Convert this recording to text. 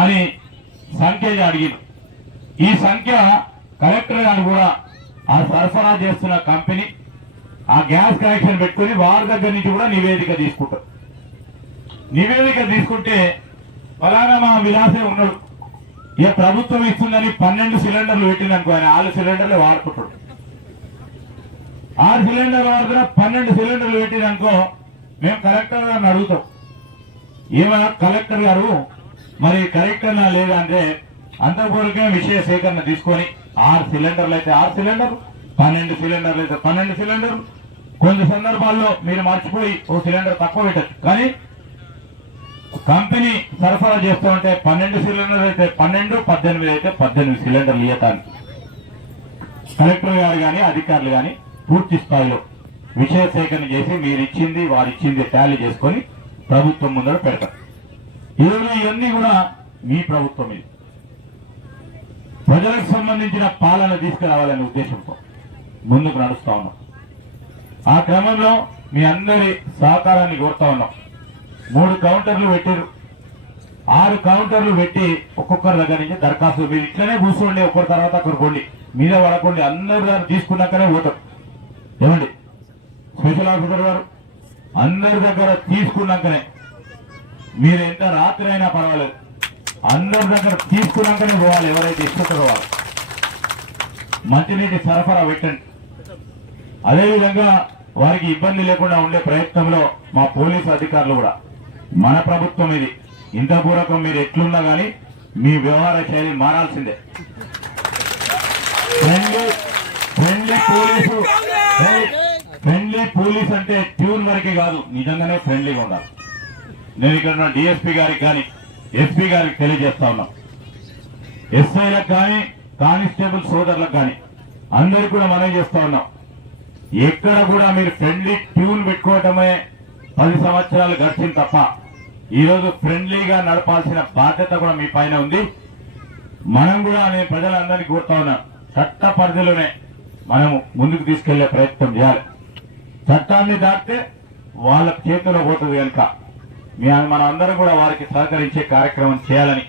అని సంఖ్య అడిగింది. ఈ సంఖ్య కలెక్టర్ గారు కూడా ఆ సరఫరా చేస్తున్న కంపెనీ ఆ గ్యాస్ కనెక్షన్ పెట్టుకుని వారి దగ్గర నుంచి కూడా నివేదిక తీసుకుంటారు. నివేదిక తీసుకుంటే ఫలానా మా విలాసే ఉన్నాడు, ఇక ప్రభుత్వం ఇస్తుందని 12 సిలిండర్లు పెట్టిందనుకో, ఆయన 6 సిలిండర్లు వాడుకుంటాడు. 6 సిలిండర్లు వాడుతున్నా 12 సిలిండర్లు పెట్టిందనుకో, మేము కలెక్టర్ గారిని అడుగుతాం, ఏమైనా కలెక్టర్ గారు మరి కరెక్టర్నా లేదా అంటే అంతపూర్వకమే విషయ సేకరణ తీసుకొని 6 సిలిండర్లు అయితే 6 సిలిండర్లు, 12 సిలిండర్లు అయితే 12 సిలిండర్లు. కొన్ని సందర్భాల్లో మీరు మర్చిపోయి ఓ సిలిండర్ తక్కువ పెట్టచ్చు, కానీ కంపెనీ సరఫరా చేస్తూ ఉంటే 12 సిలిండర్లు అయితే 12, 18 అయితే 18 సిలిండర్లు ఇవ్వటానికి కలెక్టర్ గారు కానీ అధికారులు కానీ పూర్తి స్థాయిలో విషయ సేకరణ చేసి మీరు ఇచ్చింది వారిచ్చింది టాలీ చేసుకొని ప్రభుత్వం ముందర పెడతారు. ఈరోజు ఇవన్నీ కూడా మీ ప్రభుత్వం ఇది ప్రజలకు సంబంధించిన పాలన తీసుకురావాలనే ఉద్దేశంతో ముందుకు నడుస్తా ఉన్నాం. ఆ క్రమంలో మీ అందరి సహకారాన్ని కోరుతా ఉన్నాం. 3 కౌంటర్లు పెట్టారు. 6 కౌంటర్లు పెట్టి ఒక్కొక్కరి దగ్గర నుంచి దరఖాస్తు మీరు ఇట్లనే కూర్చోండి, ఒక్కరి తర్వాత ఒకరు కొండి, మీద పడకండి, అందరి దగ్గర తీసుకున్నాకనే పోతారు. ఏమండి స్పెషల్ ఆఫీసర్ గారు, అందరి దగ్గర తీసుకున్నాకనే, మీరు ఎంత రాత్రి అయినా పర్వాలేదు, అందరి దగ్గర తీసుకున్నాకనే పోవాలి. ఎవరైతే ఇష్టపడో వాళ్ళు మంచినీటి సరఫరా పెట్టండి. అదేవిధంగా వారికి ఇబ్బంది లేకుండా ఉండే ప్రయత్నంలో మా పోలీసు అధికారులు కూడా, మన ప్రభుత్వం ఇది, ఇంత పూర్వకం మీరు ఎట్లున్నా కానీ మీ వ్యవహార శైలి మారాల్సిందే. ఫ్రెండ్లీ పోలీస్ అంటే ట్యూన్ వరకే కాదు, నిజంగానే ఫ్రెండ్లీగా ఉండాలి. నేను ఇక్కడ డిఎస్పీ గారికి కానీ ఎస్పీ గారికి తెలియజేస్తా ఉన్నాం. ఎస్ఐలకు కానీ కానిస్టేబుల్ సోదరులకు కానీ అందరికి కూడా మనం చేస్తా ఉన్నాం, ఎక్కడ కూడా మీరు ఫ్రెండ్లీ ట్యూన్ పెట్టుకోవటమే 10 సంవత్సరాలు గడిచింది తప్ప ఈరోజు ఫ్రెండ్లీగా నడపాల్సిన బాధ్యత కూడా మీ పైన ఉంది. మనం కూడా నేను ప్రజలందరినీ కోరుతా ఉన్నా, చట్ట పరిధిలోనే మనము ముందుకు తీసుకెళ్లే ప్రయత్నం చేయాలి. చట్టాన్ని దాటితే వాళ్ళ చేతిలో పోతుంది కనుక మనం అందరం కూడా వారికి సహకరించే కార్యక్రమం చేయాలని